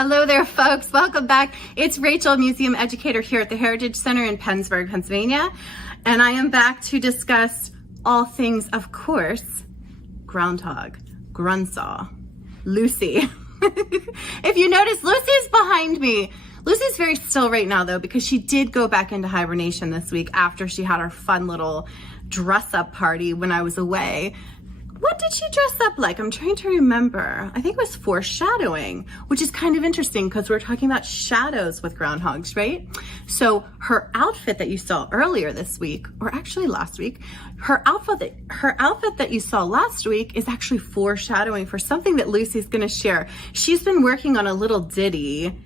Hello there, folks. Welcome back. It's Rachel, Museum Educator here at the Heritage Center in Pennsburg, Pennsylvania. And I am back to discuss all things, of course, groundhog, Grundsau, Lucy. If you notice, Lucy's behind me. Lucy's very still right now, though, because she did go back into hibernation this week after she had her fun little dress-up party when I was away. What did she dress up like? I'm trying to remember. I think it was foreshadowing, which is kind of interesting because we're talking about shadows with groundhogs, right? So her outfit that you saw earlier this week, or actually last week, her outfit that you saw last week is actually foreshadowing for something that Lucy's gonna share. She's been working on a little ditty,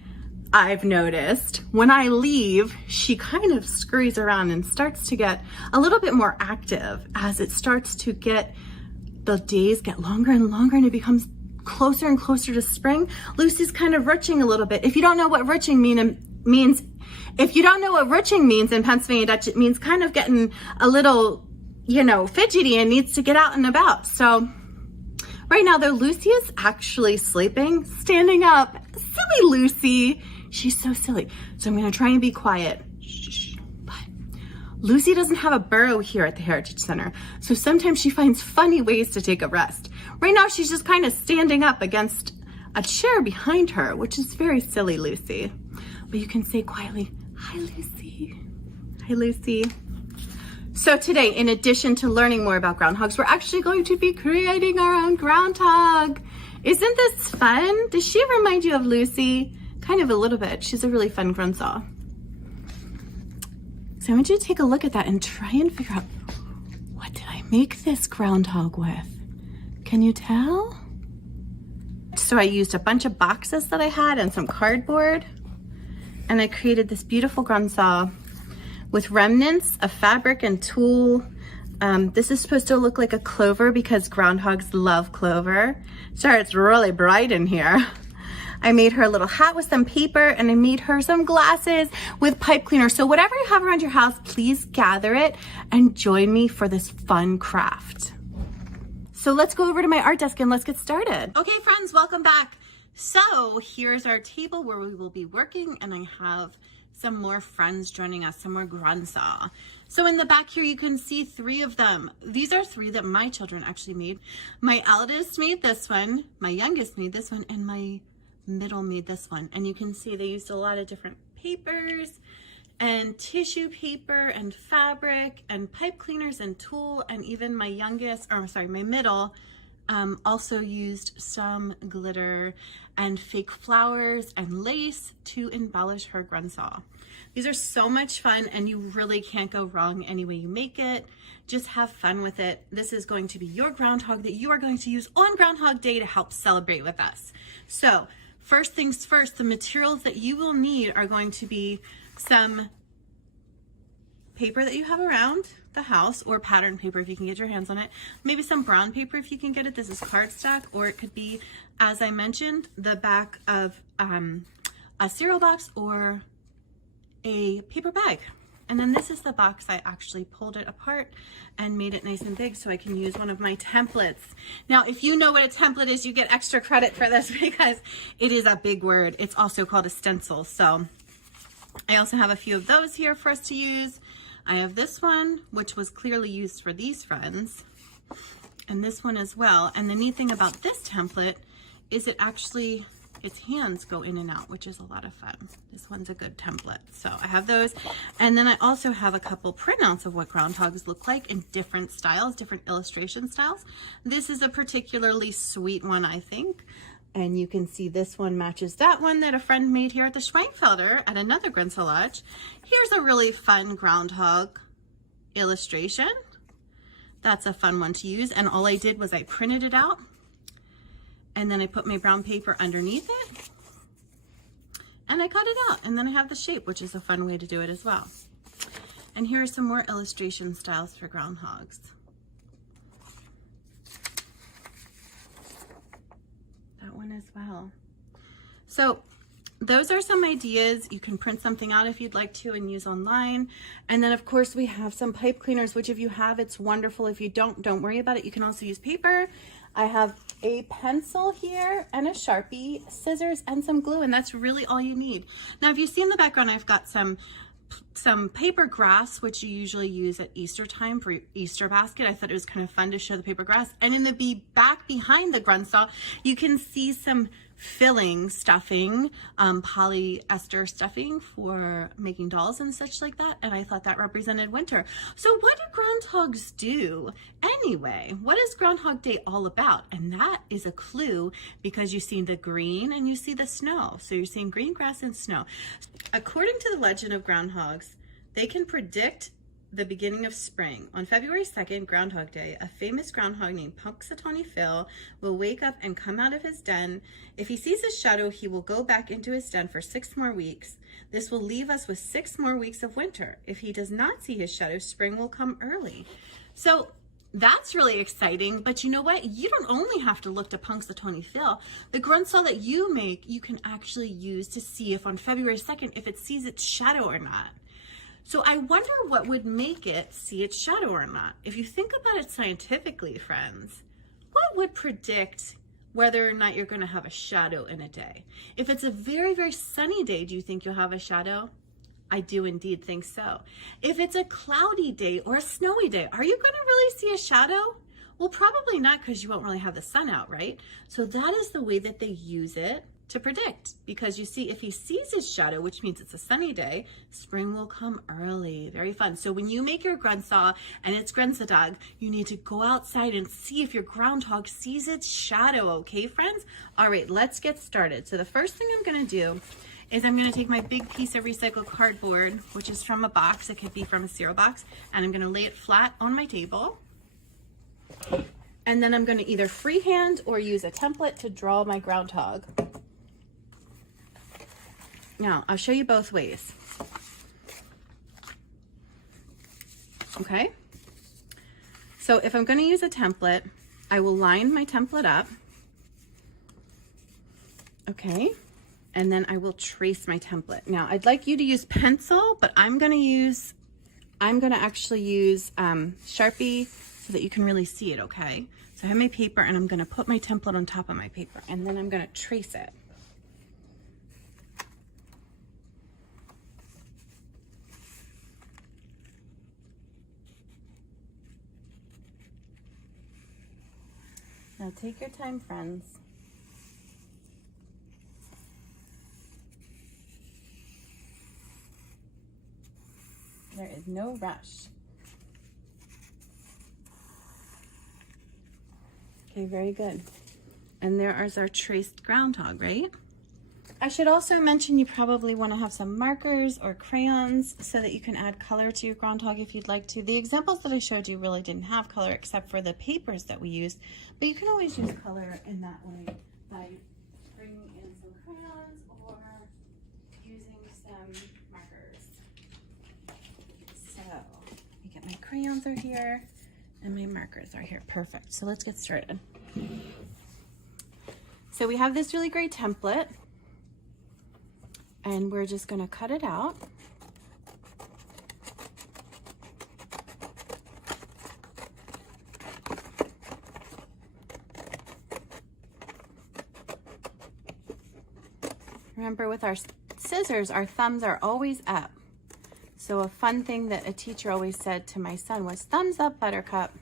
I've noticed. When I leave, she kind of scurries around and starts to get a little bit more active as it starts to get, the days get longer and longer and it becomes closer and closer to spring. Lucy's kind of rutching a little bit. If you don't know what rutching means, if you don't know what rutching means in Pennsylvania Dutch, it means kind of getting a little, fidgety and needs to get out and about. So right now though, Lucy is actually sleeping, standing up. Silly Lucy. She's so silly. So I'm gonna try and be quiet. Lucy doesn't have a burrow here at the Heritage Center, so sometimes she finds funny ways to take a rest. Right now, she's just kind of standing up against a chair behind her, which is very silly, Lucy. But you can say quietly, "Hi, Lucy." Hi, Lucy. So today, in addition to learning more about groundhogs, we're actually going to be creating our own groundhog. Isn't this fun? Does she remind you of Lucy? Kind of a little bit. She's a really fun Grundsau. So I want you to take a look at that and try and figure out, what did I make this groundhog with? Can you tell? So I used a bunch of boxes that I had and some cardboard, and I created this beautiful Grundsau with remnants of fabric and tulle. This is supposed to look like a clover because groundhogs love clover. Sorry, it's really bright in here. I made her a little hat with some paper, and I made her some glasses with pipe cleaner. So whatever you have around your house, please gather it and join me for this fun craft. So let's go over to my art desk and let's get started. Okay, friends, welcome back. So here's our table where we will be working, and I have some more friends joining us, some more Grundsau. So in the back here, you can see 3 of them. These are 3 that my children actually made. My eldest made this one, my youngest made this one, and my middle made this one. And you can see they used a lot of different papers and tissue paper and fabric and pipe cleaners and tulle, and even my middle also used some glitter and fake flowers and lace to embellish her Grundsau. These are so much fun, and you really can't go wrong any way you make it. Just have fun with it. This is going to be your groundhog that you are going to use on Groundhog Day to help celebrate with us. So first things first, the materials that you will need are going to be some paper that you have around the house, or pattern paper if you can get your hands on it. Maybe some brown paper if you can get it. This is cardstock, or it could be, as I mentioned, the back of a cereal box or a paper bag. And then this is the box. I actually pulled it apart and made it nice and big so I can use one of my templates. Now, if you know what a template is, you get extra credit for this because it is a big word. It's also called a stencil. So I also have a few of those here for us to use. I have this one, which was clearly used for these friends, and this one as well. And the neat thing about this template is its hands go in and out, which is a lot of fun. This one's a good template. So I have those. And then I also have a couple printouts of what groundhogs look like in different styles, different illustration styles. This is a particularly sweet one, I think. And you can see this one matches that one that a friend made here at the Schweinfelder at another Grundsaudaag. Here's a really fun groundhog illustration. That's a fun one to use. And all I did was I printed it out, and then I put my brown paper underneath it, and I cut it out, and then I have the shape, which is a fun way to do it as well. And here are some more illustration styles for groundhogs. That one as well. So those are some ideas. You can print something out if you'd like to and use online. And then of course we have some pipe cleaners, which if you have, it's wonderful. If you don't worry about it. You can also use paper. I have a pencil here and a Sharpie, scissors, and some glue, and that's really all you need. Now, if you see in the background, I've got some paper grass, which you usually use at Easter time for Easter basket. I thought it was kind of fun to show the paper grass. And in the back behind the Grundsau, you can see some filling stuffing, polyester stuffing for making dolls and such like that. And I thought that represented winter. So what do groundhogs do anyway? What is Groundhog Day all about? And that is a clue, because you see the green and you see the snow. So you're seeing green grass and snow. According to the legend of groundhogs, they can predict the beginning of spring. On February 2nd, Groundhog Day, a famous groundhog named Punxsutawney Phil will wake up and come out of his den. If he sees his shadow, he will go back into his den for 6 more weeks. This will leave us with 6 more weeks of winter. If he does not see his shadow, spring will come early. So that's really exciting, but you know what? You don't only have to look to Punxsutawney Phil. The Grundsau that you make, you can actually use to see if on February 2nd, if it sees its shadow or not. So I wonder what would make it see its shadow or not. If you think about it scientifically, friends, what would predict whether or not you're going to have a shadow in a day? If it's a very, very sunny day, do you think you'll have a shadow? I do indeed think so. If it's a cloudy day or a snowy day, are you going to really see a shadow? Well, probably not, because you won't really have the sun out, right? So that is the way that they use it to predict, because you see, if he sees his shadow, which means it's a sunny day, spring will come early. Very fun. So when you make your Grundsau and it's Grundsaudaag, you need to go outside and see if your groundhog sees its shadow. Okay, friends? All right, let's get started. So the first thing I'm going to do is I'm going to take my big piece of recycled cardboard, which is from a box. It could be from a cereal box, and I'm going to lay it flat on my table. And then I'm going to either freehand or use a template to draw my groundhog. Now, I'll show you both ways. Okay? So if I'm going to use a template, I will line my template up. Okay? And then I will trace my template. Now, I'd like you to use pencil, but I'm going to actually use Sharpie so that you can really see it, okay? So I have my paper, and I'm going to put my template on top of my paper, and then I'm going to trace it. Now take your time, friends. There is no rush. Okay, very good. And there is our traced groundhog, right? I should also mention you probably want to have some markers or crayons so that you can add color to your groundhog if you'd like to. The examples that I showed you really didn't have color except for the papers that we used, but you can always use color in that way by bringing in some crayons or using some markers. So let me get my crayons are here and my markers are here. Perfect. So let's get started. So we have this really great template, and we're just going to cut it out. Remember, with our scissors, our thumbs are always up. So a fun thing that a teacher always said to my son was, thumbs up, Buttercup.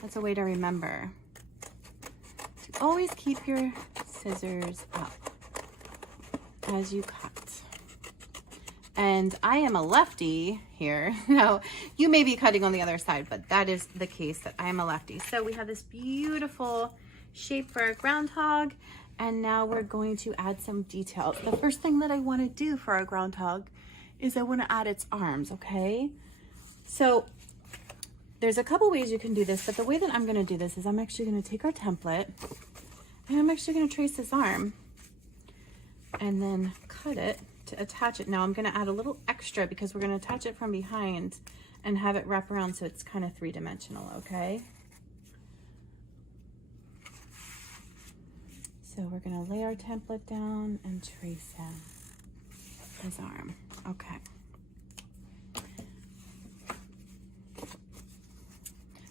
That's a way to remember. To always keep your scissors up as you cut. And I am a lefty here. Now, you may be cutting on the other side, but that is the case that I am a lefty. So we have this beautiful shape for our groundhog, and now we're going to add some details. The first thing that I want to do for our groundhog is I want to add its arms, okay? So there's a couple ways you can do this, but the way that I'm going to do this is I'm actually going to take our template, and I'm actually going to trace this arm and then cut it to attach it. Now I'm going to add a little extra because we're going to attach it from behind and have it wrap around so it's kind of three-dimensional, okay? So we're going to lay our template down and trace his arm. Okay.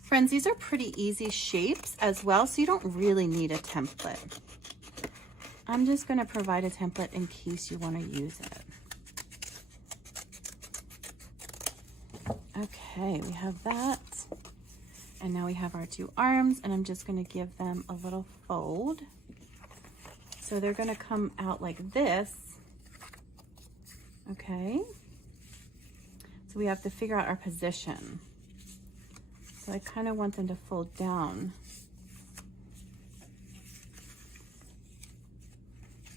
Friends, these are pretty easy shapes as well, so you don't really need a template. I'm just going to provide a template in case you want to use it. Okay, we have that. And now we have our two arms, and I'm just going to give them a little fold. So they're going to come out like this. Okay. So we have to figure out our position. So I kind of want them to fold down.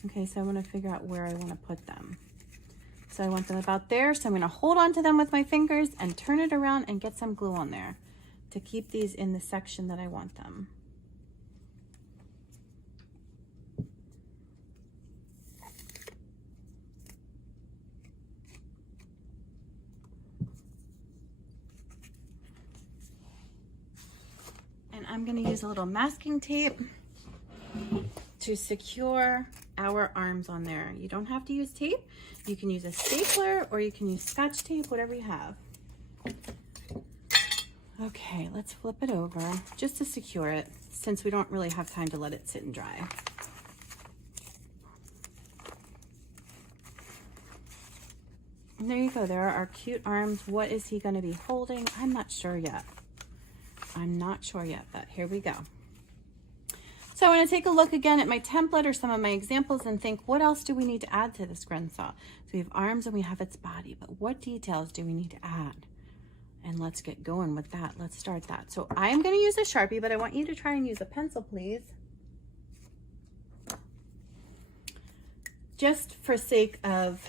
Okay, so I want to figure out where I want to put them. So I want them about there, so I'm going to hold on to them with my fingers and turn it around and get some glue on there to keep these in the section that I want them. And I'm going to use a little masking tape to secure our arms on there. You don't have to use tape. You can use a stapler or you can use Scotch tape, whatever you have. Okay, let's flip it over just to secure it since we don't really have time to let it sit and dry. And there you go, there are our cute arms. What is he going to be holding? I'm not sure yet. I'm not sure yet, but here we go. So I want to take a look again at my template or some of my examples and think, what else do we need to add to this Grundsau? So we have arms and we have its body, but what details do we need to add? And let's get going with that. Let's start that. So I am going to use a Sharpie, but I want you to try and use a pencil, please. Just for sake of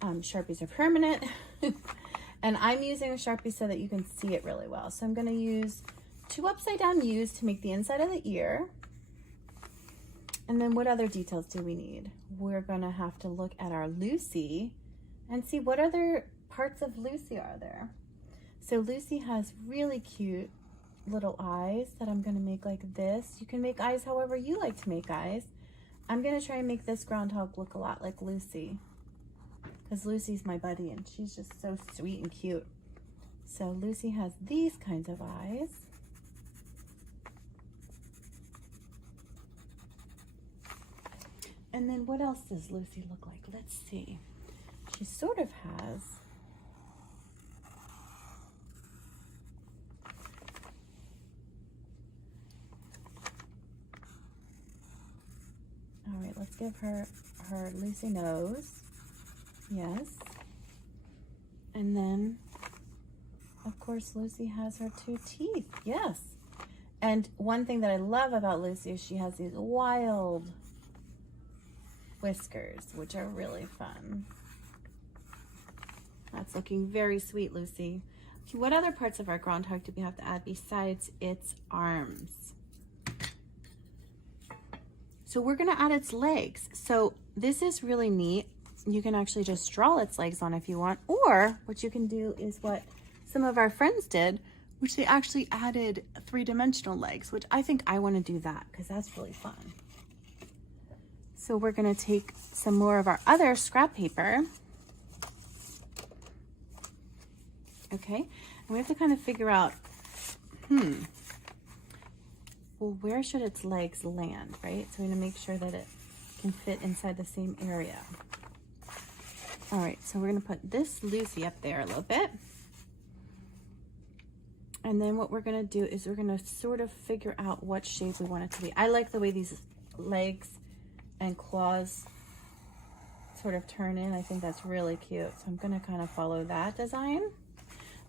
Sharpies are permanent. And I'm using a Sharpie so that you can see it really well. So I'm going to use 2 upside down U's to make the inside of the ear. And then what other details do we need? We're going to have to look at our Lucy and see what other parts of Lucy are there. So Lucy has really cute little eyes that I'm going to make like this. You can make eyes however you like to make eyes. I'm going to try and make this groundhog look a lot like Lucy, because Lucy's my buddy and she's just so sweet and cute. So Lucy has these kinds of eyes. And then what else does Lucy look like? Let's see. She sort of has all right, let's give her her Lucy nose. Yes. And then, of course, Lucy has her 2 teeth. Yes. And one thing that I love about Lucy is she has these wild whiskers, which are really fun. That's looking very sweet, Lucy. Okay, what other parts of our groundhog do we have to add besides its arms? So we're going to add its legs. So this is really neat. You can actually just draw its legs on if you want, or what you can do is what some of our friends did, which they actually added 3-dimensional legs, which I think I want to do that because that's really fun. So we're going to take some more of our other scrap paper. Okay, and we have to kind of figure out, well, where should its legs land, right? So we're going to make sure that it can fit inside the same area. All right, so we're going to put this Lucy up there a little bit. And then what we're going to do is we're going to sort of figure out what shape we want it to be. I like the way these legs and claws sort of turn in. I think that's really cute. So I'm going to kind of follow that design.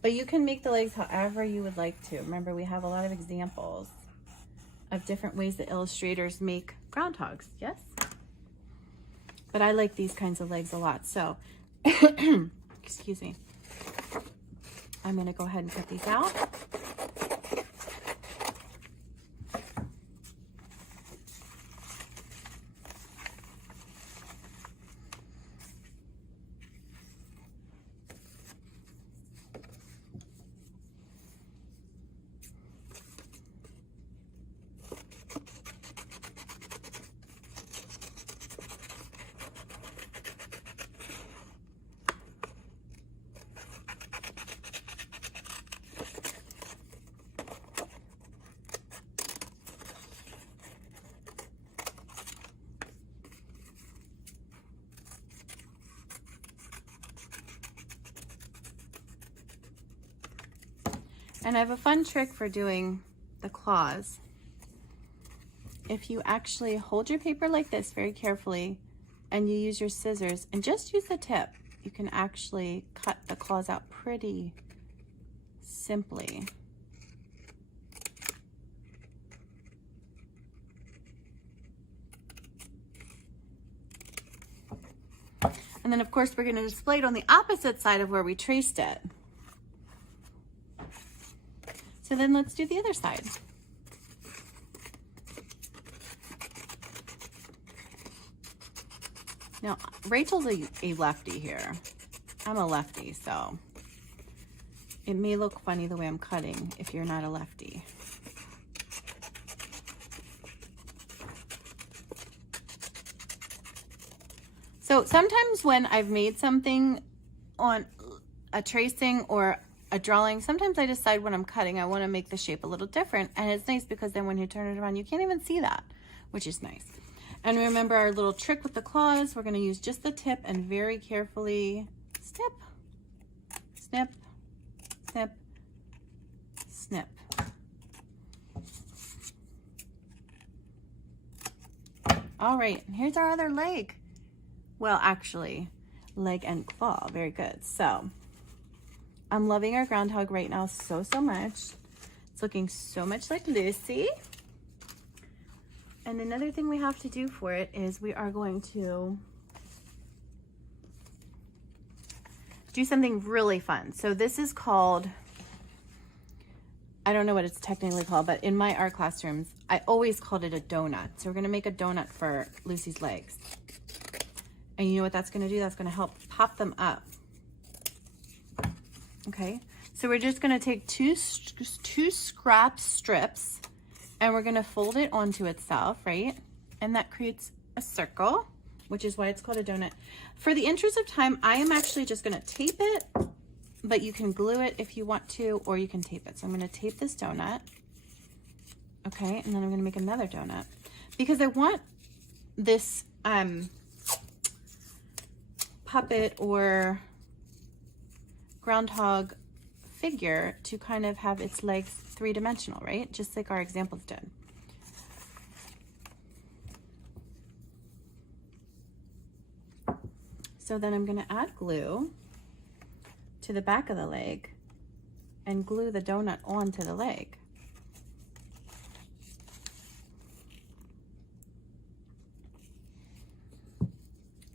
But you can make the legs however you would like to. Remember, we have a lot of examples of different ways that illustrators make groundhogs. Yes? But I like these kinds of legs a lot. So, excuse me. I'm going to go ahead and cut these out. And I have a fun trick for doing the claws. If you actually hold your paper like this very carefully and you use your scissors and just use the tip, you can actually cut the claws out pretty simply. And then of course we're going to display it on the opposite side of where we traced it. So then let's do the other side. Now, Rachel's a lefty here. I'm a lefty, so it may look funny the way I'm cutting if you're not a lefty. So sometimes when I've made something on a tracing or a drawing, sometimes I decide when I'm cutting, I want to make the shape a little different. And it's nice because then when you turn it around, you can't even see that, which is nice. And remember our little trick with the claws, we're going to use just the tip and very carefully snip, snip, snip, snip. All right, here's our other leg. Well, actually, leg and claw, very good. So I'm loving our groundhog right now so much. It's looking so much like Lucy. And another thing we have to do for it is we are going to do something really fun. So this is called, I don't know what it's technically called, but in my art classrooms, I always called it a donut. So we're gonna make a donut for Lucy's legs. And you know what that's gonna do? That's gonna help pop them up. Okay, so we're just gonna take two scrap strips and we're gonna fold it onto itself, right? And that creates a circle, which is why it's called a donut. For the interest of time, I am actually just gonna tape it, but you can glue it if you want to, or you can tape it. So I'm gonna tape this donut, okay? And then I'm gonna make another donut because I want this puppet or groundhog figure to kind of have its legs three-dimensional, right? Just like our examples did. So then I'm going to add glue to the back of the leg and glue the donut onto the leg.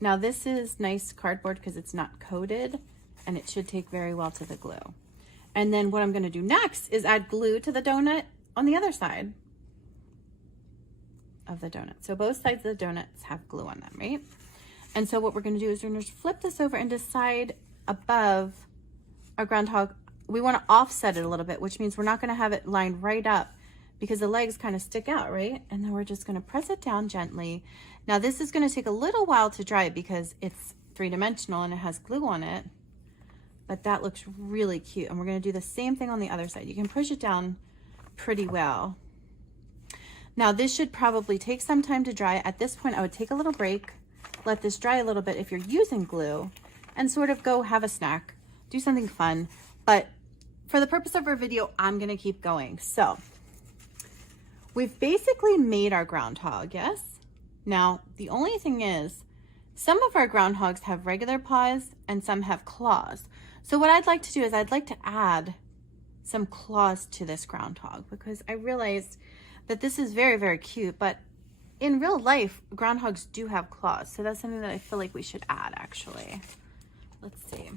Now this is nice cardboard because it's not coated and it should take very well to the glue. And then what I'm going to do next is add glue to the donut on the other side of the donut. So both sides of the donuts have glue on them, right? And so what we're going to do is we're going to flip this over and decide above our groundhog. We want to offset it a little bit, which means we're not going to have it lined right up because the legs kind of stick out, right? And then we're just going to press it down gently. Now this is going to take a little while to dry because it's three-dimensional and it has glue on it. But that looks really cute. And we're gonna do the same thing on the other side. You can push it down pretty well. Now this should probably take some time to dry. At this point, I would take a little break, let this dry a little bit if you're using glue, and sort of go have a snack, do something fun. But for the purpose of our video, I'm gonna keep going. So we've basically made our groundhog, yes? Now, the only thing is, some of our groundhogs have regular paws and some have claws. So what I'd like to do is I'd like to add some claws to this groundhog because I realized that this is very, very cute, but in real life, groundhogs do have claws. So that's something that I feel like we should add actually. Let's see.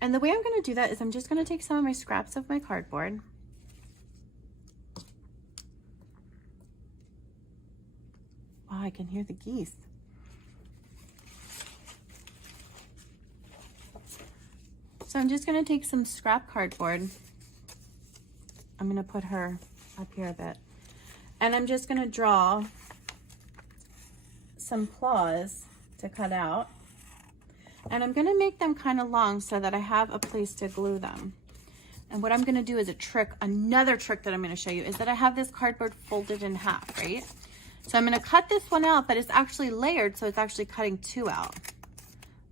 And the way I'm gonna do that is I'm just gonna take some of my scraps of my cardboard. Wow, I can hear the geese. So I'm just gonna take some scrap cardboard. I'm gonna put her up here a bit. And I'm just gonna draw some claws to cut out. And I'm gonna make them kind of long so that I have a place to glue them. And what I'm gonna do is a trick, another trick that I'm gonna show you is that I have this cardboard folded in half, right? So I'm going to cut this one out, but it's actually layered, so it's actually cutting 2 out,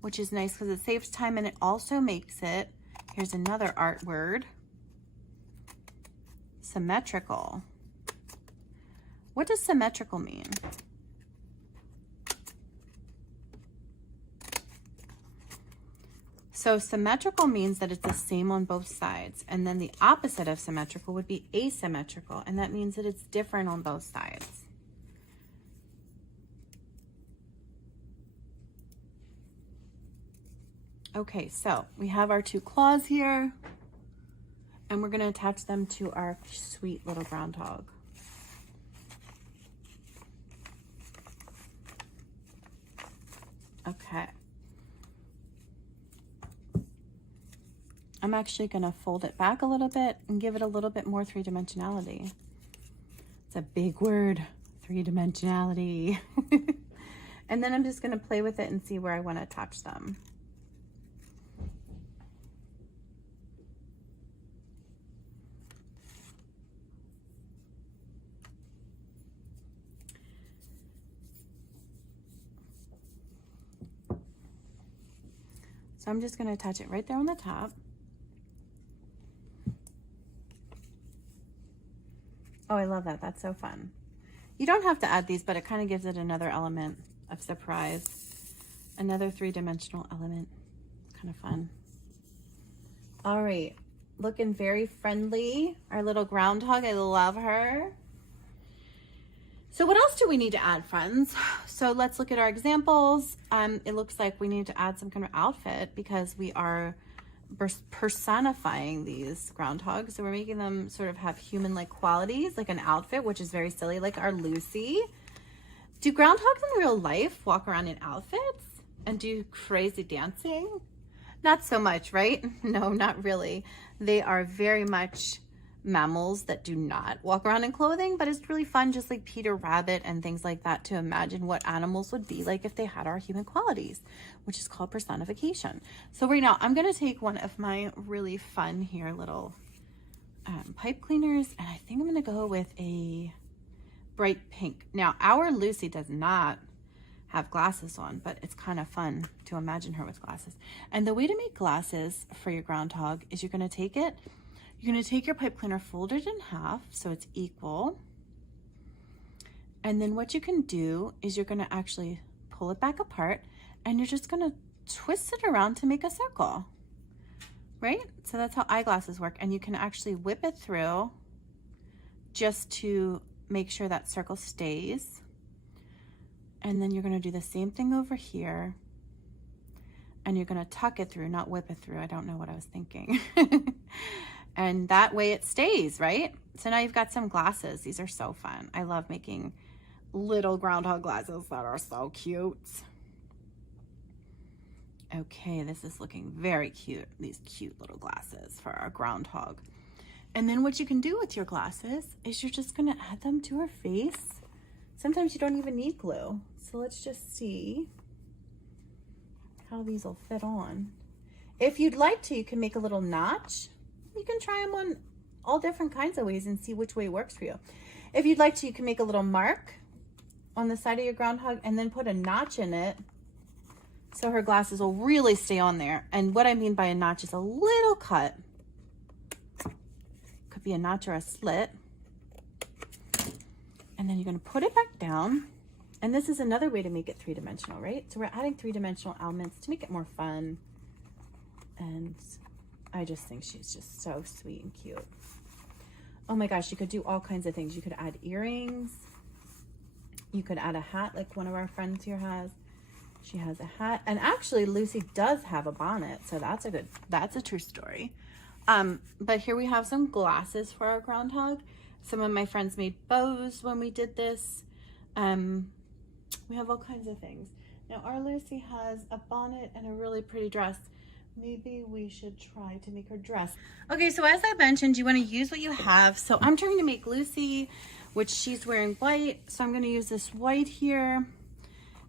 which is nice because it saves time and it also makes it, here's another art word, symmetrical. What does symmetrical mean? So symmetrical means that it's the same on both sides. And then the opposite of symmetrical would be asymmetrical. And that means that it's different on both sides. Okay, so we have our 2 claws here. And we're going to attach them to our sweet little groundhog. Okay. I'm actually going to fold it back a little bit and give it a little bit more 3-dimensionality. It's a big word, 3-dimensionality. And then I'm just going to play with it and see where I want to attach them. So I'm just going to attach it right there on the top. Oh, I love that. That's so fun. You don't have to add these, but it kind of gives it another element of surprise. Another 3-dimensional element. It's kind of fun. All right. Looking very friendly. Our little groundhog. I love her. So what else do we need to add, friends? So let's look at our examples. It looks like we need to add some kind of outfit because we are personifying these groundhogs. So we're making them sort of have human-like qualities, like an outfit, which is very silly, like our Lucy. Do groundhogs in real life walk around in outfits and do crazy dancing? Not so much, right? No, not really. They are very much mammals that do not walk around in clothing, but it's really fun, just like Peter Rabbit and things like that, to imagine what animals would be like if they had our human qualities, which is called personification. So right now I'm going to take one of my really fun here little pipe cleaners, and I think I'm going to go with a bright pink. Now our Lucy does not have glasses on, but it's kind of fun to imagine her with glasses. And the way to make glasses for your groundhog is you're going to take your pipe cleaner, fold it in half so it's equal. And then what you can do is you're going to actually pull it back apart and you're just going to twist it around to make a circle, right? So that's how eyeglasses work. And you can actually whip it through just to make sure that circle stays. And then you're going to do the same thing over here. And you're going to tuck it through, not whip it through. I don't know what I was thinking. And that way it stays, right? So now you've got some glasses. These are so fun. I love making little groundhog glasses that are so cute. Okay, this is looking very cute. These cute little glasses for our groundhog. And then what you can do with your glasses is you're just going to add them to her face. Sometimes you don't even need glue. So let's just see how these will fit on. If you'd like to, you can make a little notch. You can try them on all different kinds of ways and see which way works for you. If you'd like to, you can make a little mark on the side of your groundhog and then put a notch in it so her glasses will really stay on there. And what I mean by a notch is a little cut. Could be a notch or a slit. And then you're going to put it back down. And this is another way to make it 3-dimensional, right? So we're adding 3-dimensional elements to make it more fun. And I just think she's just so sweet and cute. Oh my gosh, you could do all kinds of things. You could add earrings. You could add a hat like one of our friends here has. She has a hat. And actually Lucy does have a bonnet. So that's a true story. But here we have some glasses for our groundhog. Some of my friends made bows when we did this. We have all kinds of things. Now our Lucy has a bonnet and a really pretty dress. Maybe we should try to make her dress. Okay, so as I mentioned, you want to use what you have. So I'm trying to make Lucy, which she's wearing white. So I'm going to use this white here.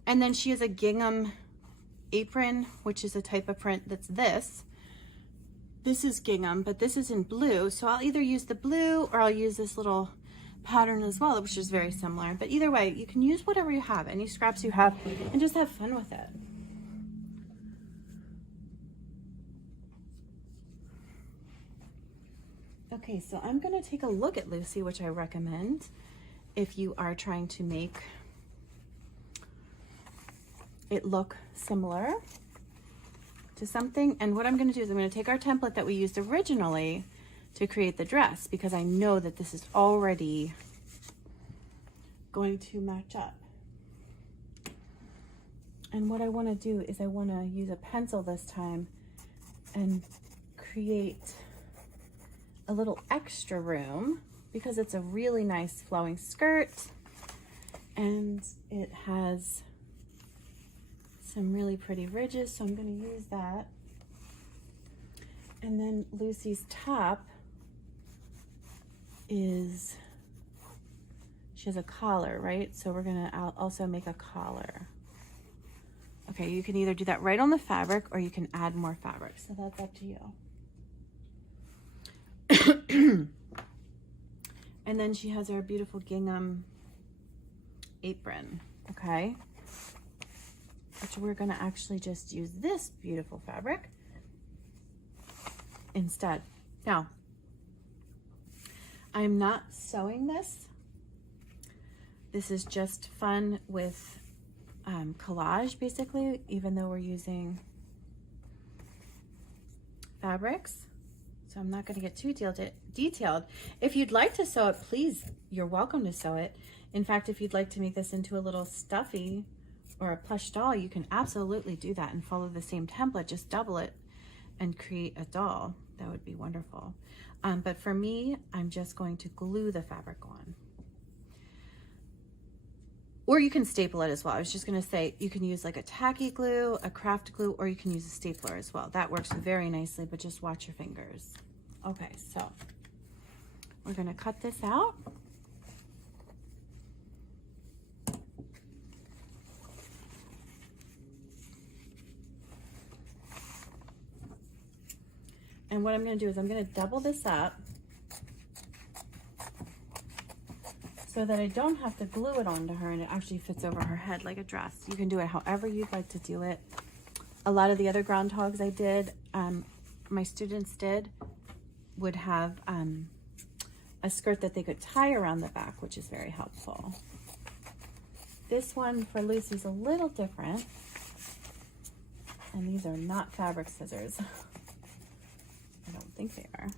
And then she has a gingham apron, which is a type of print that's this. This is gingham, but this is in blue. So I'll either use the blue or I'll use this little pattern as well, which is very similar. But either way, you can use whatever you have, any scraps you have, and just have fun with it. Okay, so I'm gonna take a look at Lucy, which I recommend if you are trying to make it look similar to something. And what I'm gonna do is I'm gonna take our template that we used originally to create the dress, because I know that this is already going to match up. And what I wanna do is I wanna use a pencil this time and create a little extra room, because it's a really nice flowing skirt and it has some really pretty ridges, so I'm going to use that. And then Lucy's top is, she has a collar, right? So we're going to also make a collar. Okay, you can either do that right on the fabric or you can add more fabric, so that's up to you. And then she has our beautiful gingham apron, okay? Which we're gonna actually just use this beautiful fabric instead. Now, I'm not sewing this. This is just fun with collage, basically, even though we're using fabrics. So I'm not going to get too detailed. If you'd like to sew it, please, you're welcome to sew it. In fact, if you'd like to make this into a little stuffy or a plush doll, you can absolutely do that and follow the same template. Just double it and create a doll. That would be wonderful. But for me, I'm just going to glue the fabric on. Or you can staple it as well. I was just going to say, you can use like a tacky glue, a craft glue, or you can use a stapler as well. That works very nicely, but just watch your fingers. Okay, so we're going to cut this out. And what I'm going to do is I'm going to double this up so that I don't have to glue it onto her and it actually fits over her head like a dress. You can do it however you'd like to do it. A lot of the other groundhogs I did, my students did, would have a skirt that they could tie around the back, which is very helpful. This one for Lucy's a little different. And these are not fabric scissors. I don't think they are.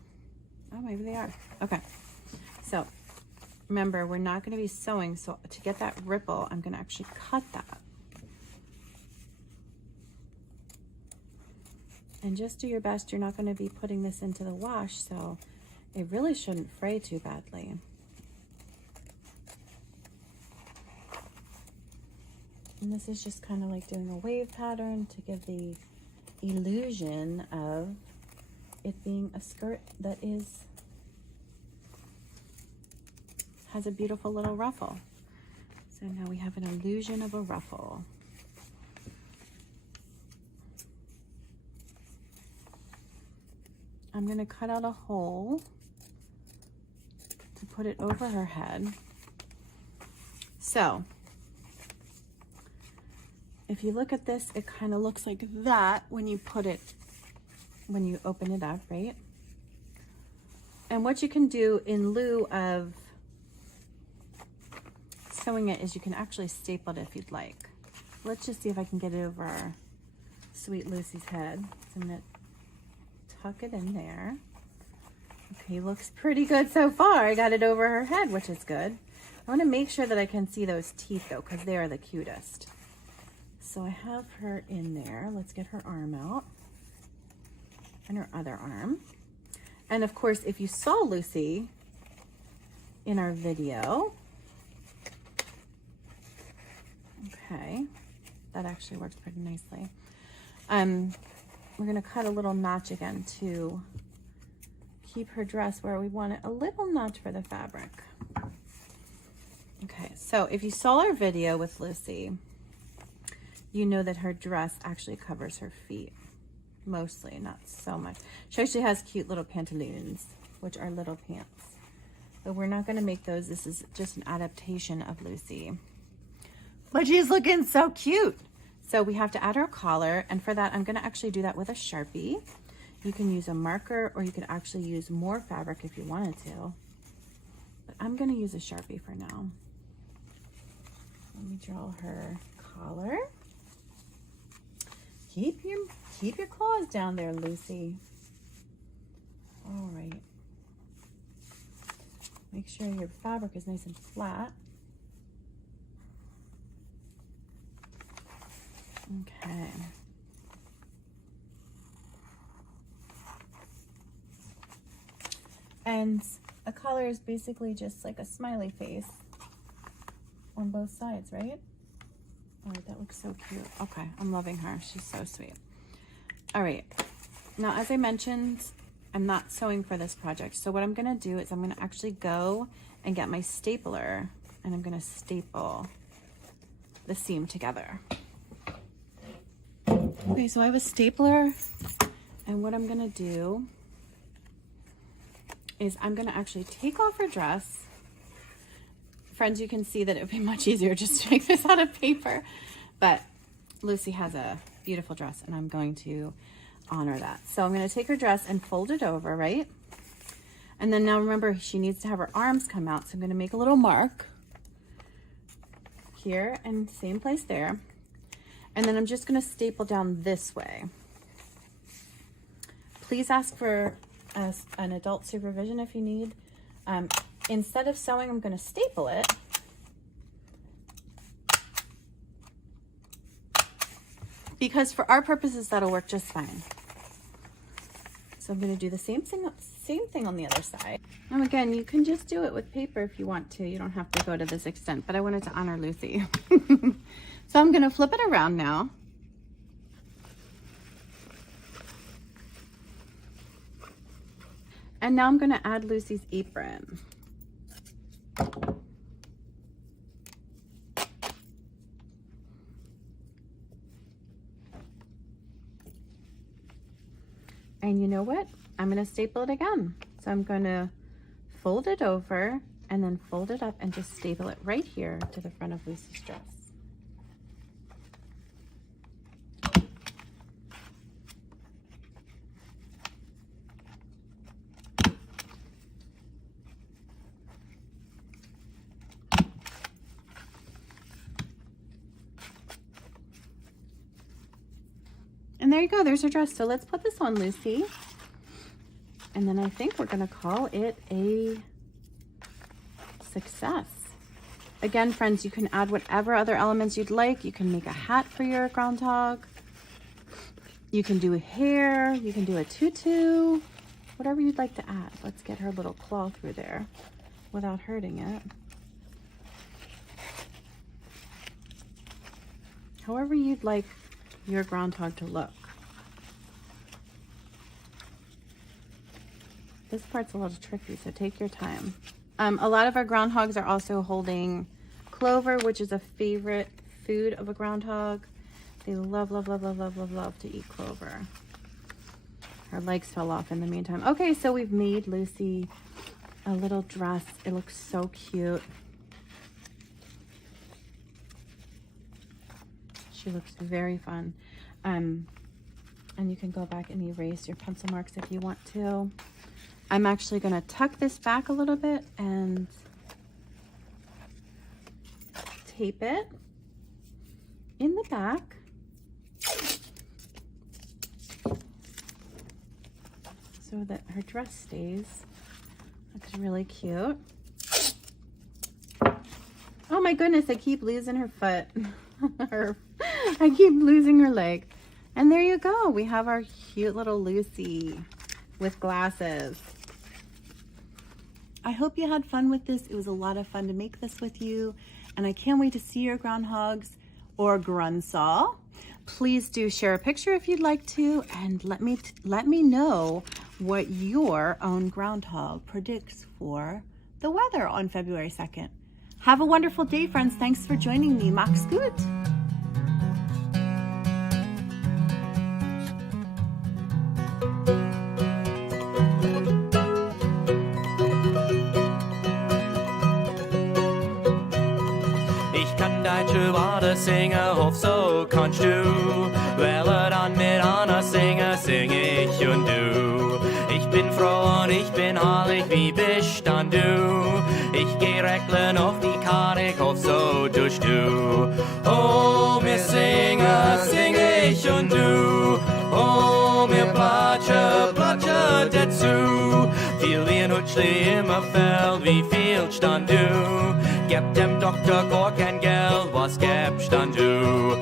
Oh, maybe they are. Okay, so remember, we're not going to be sewing, so to get that ripple, I'm going to actually cut that. And just do your best. You're not going to be putting this into the wash, so it really shouldn't fray too badly. And this is just kind of like doing a wave pattern to give the illusion of it being a skirt that has a beautiful little ruffle. So now we have an illusion of a ruffle. I'm going to cut out a hole to put it over her head. So if you look at this, it kind of looks like that when you open it up, right? And what you can do in lieu of sewing it is you can actually staple it if you'd like. Let's just see if I can get it over our sweet Lucy's head. So I'm going to tuck it in there. Okay, looks pretty good so far. I got it over her head, which is good. I want to make sure that I can see those teeth though, because they are the cutest. So I have her in there. Let's get her arm out and her other arm. And of course, if you saw Lucy in our video, okay, that actually works pretty nicely. We're gonna cut a little notch again to keep her dress where we want it, a little notch for the fabric. Okay, so if you saw our video with Lucy, you know that her dress actually covers her feet. Mostly, not so much. She actually has cute little pantaloons, which are little pants. But we're not gonna make those. This is just an adaptation of Lucy. But she's looking so cute. So we have to add our collar, and for that, I'm gonna actually do that with a Sharpie. You can use a marker, or you could actually use more fabric if you wanted to. But I'm gonna use a Sharpie for now. Let me draw her collar. Keep your claws down there, Lucy. All right. Make sure your fabric is nice and flat. Okay. And a collar is basically just like a smiley face on both sides, right? All right, that looks so cute. Okay, I'm loving her. She's so sweet. All right. Now, as I mentioned, I'm not sewing for this project. So what I'm gonna do is I'm gonna actually go and get my stapler, and I'm gonna staple the seam together. Okay, so I have a stapler, and what I'm gonna do is I'm gonna actually take off her dress. Friends, you can see that it would be much easier just to make this out of paper, but Lucy has a beautiful dress, and I'm going to honor that. So I'm going to take her dress and fold it over, right? And then now remember, she needs to have her arms come out, so I'm going to make a little mark here and same place there. And then I'm just going to staple down this way. Please ask for an adult supervision if you need. Instead of sewing, I'm going to staple it. Because for our purposes, that'll work just fine. So I'm going to do the same thing on the other side. Now again, you can just do it with paper if you want to. You don't have to go to this extent, but I wanted to honor Lucy. So I'm going to flip it around now. And now I'm going to add Lucy's apron. And you know what? I'm going to staple it again. So I'm going to fold it over and then fold it up and just staple it right here to the front of Lucy's dress. And there you go, there's her dress. So let's put this on Lucy. And then I think we're gonna call it a success. Again, friends, you can add whatever other elements you'd like. You can make a hat for your groundhog. You can do a hair, you can do a tutu, whatever you'd like to add. Let's get her little claw through there without hurting it. However you'd like your groundhog to look. This part's a little tricky, so take your time. A lot of our groundhogs are also holding clover, which is a favorite food of a groundhog. They love, love, love, love, love, love, love to eat clover. Her legs fell off in the meantime. Okay, so we've made Lucy a little dress. It looks so cute. She looks very fun. And you can go back and erase your pencil marks if you want to. I'm actually going to tuck this back a little bit and tape it in the back. So that her dress stays. Looks really cute. Oh my goodness, I keep losing her foot. I keep losing her leg. And there you go. We have our cute little Lucy with glasses. I hope you had fun with this. It was a lot of fun to make this with you. And I can't wait to see your groundhogs or Grundsau. Please do share a picture if you'd like to. And let me know what your own groundhog predicts for the weather on February 2nd. Have a wonderful day, friends. Thanks for joining me. Mach's gut. plaatje waar de zingen of zo kannst du. Welle dann mit Anna singen, sing ich und du. Ich bin froh und ich bin herrlich, wie bist dann du? Ich geh recklen auf die Karte, ich hoff so tust du. Oh, mir singen, sing ich und du. Oh, mir platsche, platsche dazu. Viel wie ein Hutschli im Feld, wie viel stand du? Gib dem Doktor gar kein Geld, was gäbst dann du?